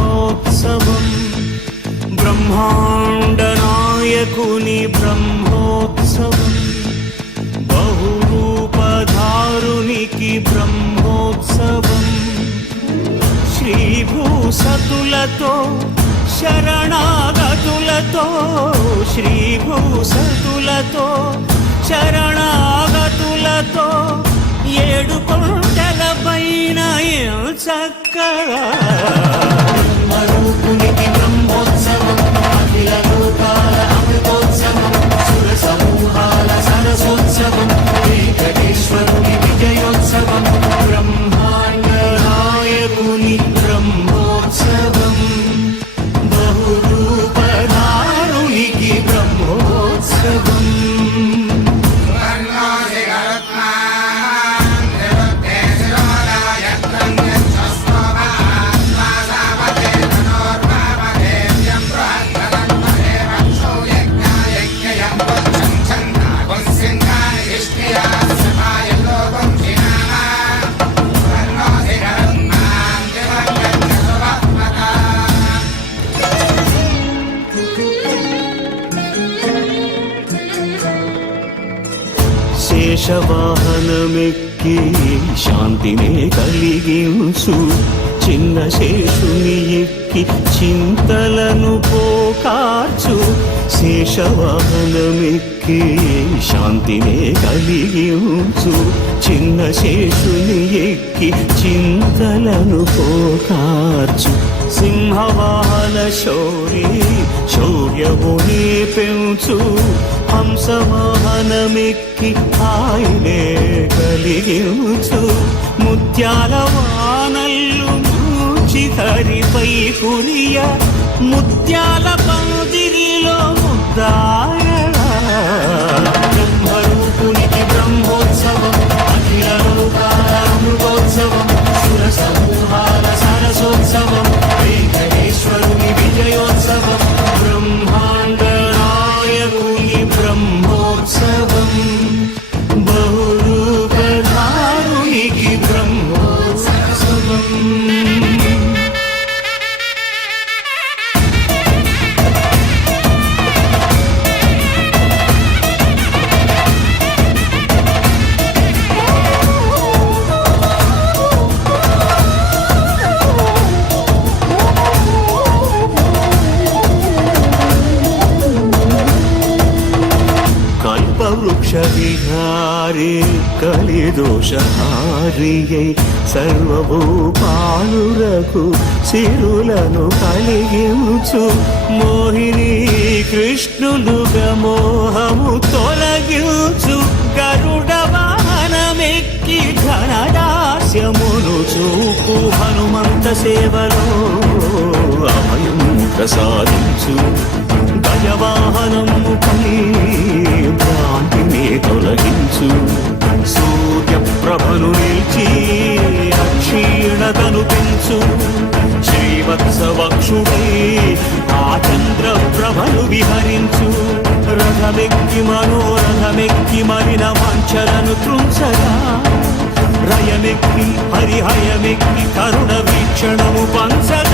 బ్రహ్మోత్సవం బ్రహ్మాండ నాయకుని బ్రహ్మోత్సవం బహురూపధారునికి బ్రహ్మోత్సవం శ్రీభూసతులతో శరణాగతులతో శ్రీభూసతులతో శరణాగతులతో ఏడు కొండల పైన చక్కగా బ్రహ్మరూపునికి బ్రహ్మోత్సవం అఖిల లోకాల అమృతోత్సవం సుర సమూహాల సరసోత్సవం వెంకటేశ్వరుని విజయోత్సవం బ్రహ్మాండ నాయకుని బ్రహ్మోత్సవం బహురూపధారునికి బ్రహ్మోత్సవం శేషవాహనమెక్కి శాంతినే కలిగించు చిన్న శేషుని ఎక్కి చింతలను పోకార్చు శేషవాహనమెక్కి శాంతినే కలిగించు చిన్న శేషుని ఎక్కి చింతలను పోకార్చు సింహవాహన శౌర్యమునే పెంచు హంసవాహనమెక్కి ఆయనే కలిగించు ముత్యాల వానల్లు మూచి హరిపై కురియ ముత్యాల పందిరిలో ముద్దాయగా బ్రహ్మరూపునికి బ్రహ్మోత్సవం అఖిల లోకాల అమృతోత్సవం సుర సమూహాల సరసోత్సవం వెంకటేశ్వరుని విజయోత్సవం బ్రహ్మాండ నాయకుని బ్రహ్మోత్సవం బహురూపధారునికి బ్రహ్మోత్సవం వృక్ష విహారి కలిదోషహారియై సర్వభూపాలురకు సిరులను కలిగించు మోహిని కృష్ణులుగా మోహము తొలగించు గరుడ వాహనమెక్కి ఘనదాస్యమును చూపు హనుమంత సేవలో అభయం ప్రసాదించు గజవాహనముపై భ్రాంతిని తొలగించు సూర్యప్రభను నిలిచి అక్షీణతను పెంచు శ్రీవత్సవక్షుడై ఆ చంద్రప్రభను విహరించు రథమెక్కి మనోరథమెక్కి మలిన వాంఛలను త్రుంచగా రయమెక్కి హరిహయమెక్కి కరుణ వీక్షణము పంచగా